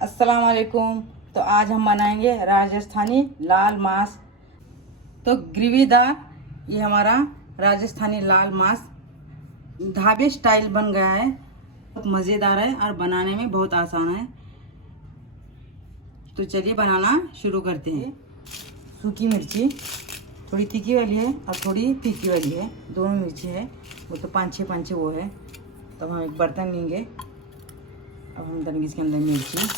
अस्सलाम वालेकुम। तो आज हम बनाएंगे राजस्थानी लाल मांस। तो ग्रेवीदार ये हमारा राजस्थानी लाल मांस ढाबे स्टाइल बन गया है। बहुत मज़ेदार है और बनाने में बहुत आसान है। तो चलिए बनाना शुरू करते हैं। सूखी मिर्ची थोड़ी तीखी वाली है और थोड़ी फीकी वाली है, दोनों मिर्ची है। वो तो पाँच छः वो है। तो हम एक बर्तन लेंगे। अब हम डालेंगे इसके अंदर मिर्ची,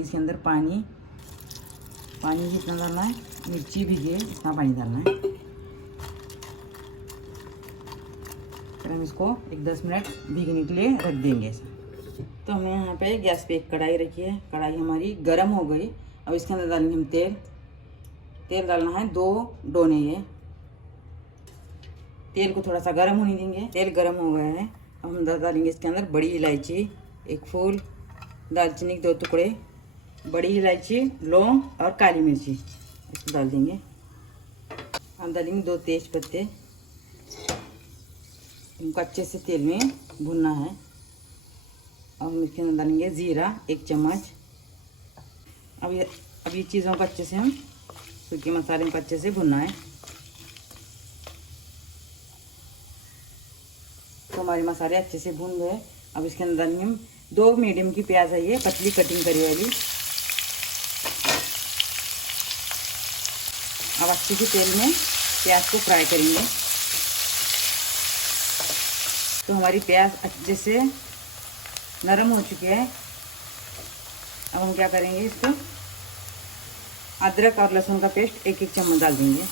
इसके अंदर पानी जितना डालना है, मिर्ची भीगे इतना पानी डालना है। फिर हम इसको एक 10 मिनट भीगने के लिए रख देंगे ऐसा। तो हमने यहाँ पे गैस पे एक कढ़ाई रखी है। कढ़ाई हमारी गर्म हो गई। अब इसके अंदर डालेंगे हम तेल डालना है 2 डोने। ये तेल को थोड़ा सा गर्म होने देंगे। तेल गर्म हो गया है। अब हम डालेंगे इसके अंदर बड़ी इलायची, एक फूल, दालचीनी के 2 टुकड़े, बड़ी इलायची, लौंग और काली मिर्ची इसको डाल देंगे। हम डालेंगे 2 तेज पत्ते। इनको अच्छे से तेल में भुनना है। और हम इसके अंदर डालेंगे ज़ीरा 1 चम्मच। अब ये चीज़ों को अच्छे से हम सूखे मसाले को अच्छे से भुनना है। तो हमारे मसाले अच्छे से भून गए। अब इसके अंदर डालेंगे हम 2 मीडियम की प्याज है, ये पतली कटिंग करी वाली। अब अच्छे से तेल में प्याज को फ्राई करेंगे। तो हमारी प्याज अच्छे से नरम हो चुकी है। अब हम क्या करेंगे, इसको अदरक और लहसुन का पेस्ट 1-1 चम्मच डाल देंगे।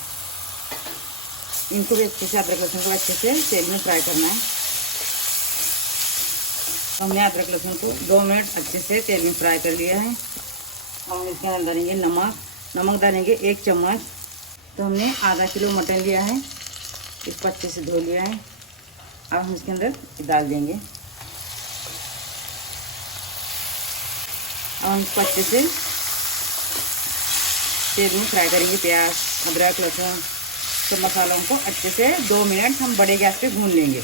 इनको भी अच्छे से अदरक लहसुन को अच्छे से तेल में फ्राई करना है। तो हमने अदरक लहसुन को 2 मिनट अच्छे से तेल में फ्राई कर लिया है। हम इसके अंदर डालेंगे नमक डालेंगे 1 चम्मच। तो हमने आधा किलो मटन लिया है, इसको अच्छे से धो लिया है। अब हम इसके अंदर डाल देंगे। अब हम इसको अच्छे से तेल में फ्राई करेंगे। प्याज, अदरक, लहसुन सब मसालों को अच्छे से 2 मिनट हम बड़े गैस पे भून लेंगे।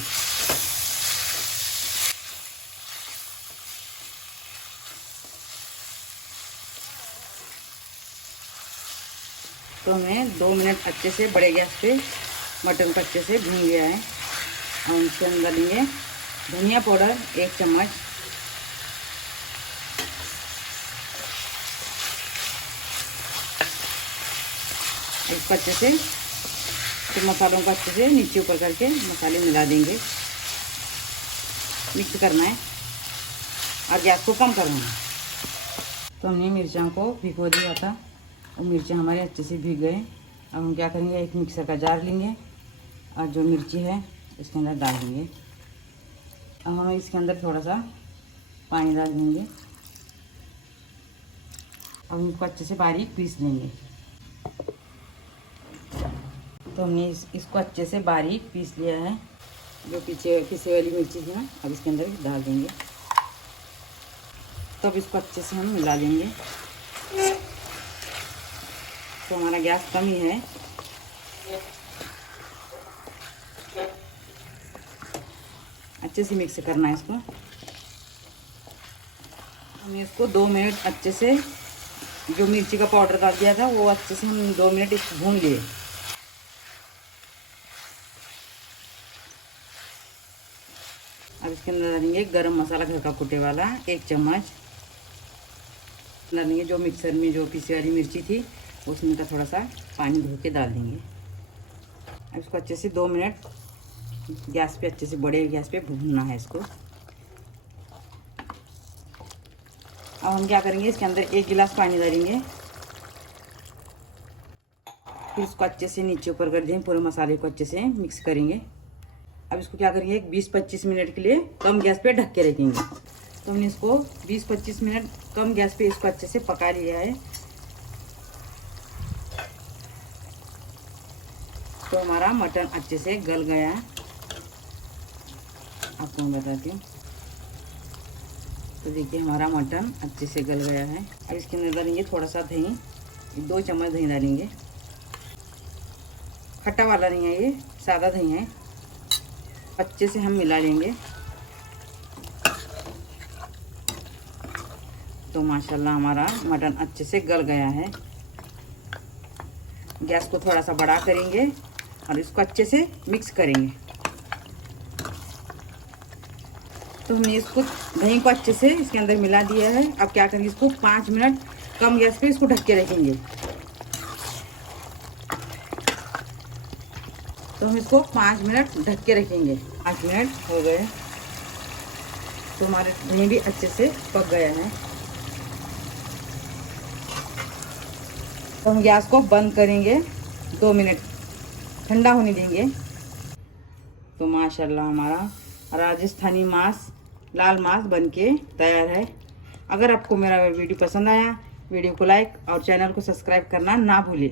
तो हमने 2 मिनट अच्छे से बड़े गैस पे मटन को अच्छे से भून लिया है। और इसके अंदर डालेंगे धनिया पाउडर 1 चम्मच, इसको अच्छे से तो मसालों को अच्छे से नीचे ऊपर करके मसाले मिला देंगे। मिक्स करना है और गैस को कम करना है। तो हमने मिर्चां को भिगो दिया था और मिर्चां हमारे अच्छे से भीग गए। अब हम क्या करेंगे, एक मिक्सर का जार लेंगे और जो मिर्ची है इसके अंदर डाल देंगे। अब हम इसके अंदर थोड़ा सा पानी डाल देंगे। अब इसको अच्छे से बारीक पीस लेंगे। तो हमने इसको अच्छे से बारीक पीस लिया है। जो पीछे पिसे वाली मिर्ची थी ना, अब इसके अंदर डाल देंगे। तो अब इसको अच्छे से हम मिला लेंगे। तो हमारा गैस कम ही है। अच्छे से मिक्स करना है इसको। हमने इसको 2 मिनट अच्छे से जो मिर्ची का पाउडर डाल दिया था वो अच्छे से हम 2 मिनट इसको भून लिए। अब इसके अंदर डालेंगे गरम मसाला घर का कुटे वाला 1 चम्मच डालेंगे। जो मिक्सर में जो पीसी वाली मिर्ची थी उसमें का थोड़ा सा पानी धो के डाल देंगे। अब इसको अच्छे से 2 मिनट गैस पे अच्छे से बड़े गैस पे भूनना है इसको। अब हम क्या करेंगे, इसके अंदर 1 गिलास पानी डालेंगे। फिर इसको अच्छे से नीचे ऊपर कर देंगे, पूरे मसाले को अच्छे से मिक्स करेंगे। अब इसको क्या करेंगे, 20-25 मिनट के लिए कम गैस पे ढक के रखेंगे। तो हमने इसको 20-25 मिनट कम गैस पे इसको अच्छे से पका लिया है। तो हमारा मटन अच्छे से गल गया है। आपको मैं बताती हूँ। तो देखिए हमारा मटन अच्छे से गल गया है। अब इसके अंदर डालेंगे थोड़ा सा दही, 2 चम्मच दही डालेंगे। खट्टा वाला नहीं है, ये सादा दही है। अच्छे से हम मिला लेंगे। तो माशाल्लाह हमारा मटन अच्छे से गल गया है। गैस को थोड़ा सा बड़ा करेंगे और इसको अच्छे से मिक्स करेंगे। तो हमने इसको दही को अच्छे से इसके अंदर मिला दिया है। अब क्या करेंगे, इसको 5 मिनट कम गैस पे इसको ढक के रखेंगे। तो हम इसको 5 मिनट ढक के रखेंगे। 5 मिनट हो गए तो हमारे दही भी अच्छे से पक गया है। तो हम गैस को बंद करेंगे, 2 मिनट ठंडा होने देंगे। तो माशाल्लाह हमारा राजस्थानी मांस, लाल मांस बनके तैयार है। अगर आपको मेरा वीडियो पसंद आया, वीडियो को लाइक और चैनल को सब्सक्राइब करना ना भूलें।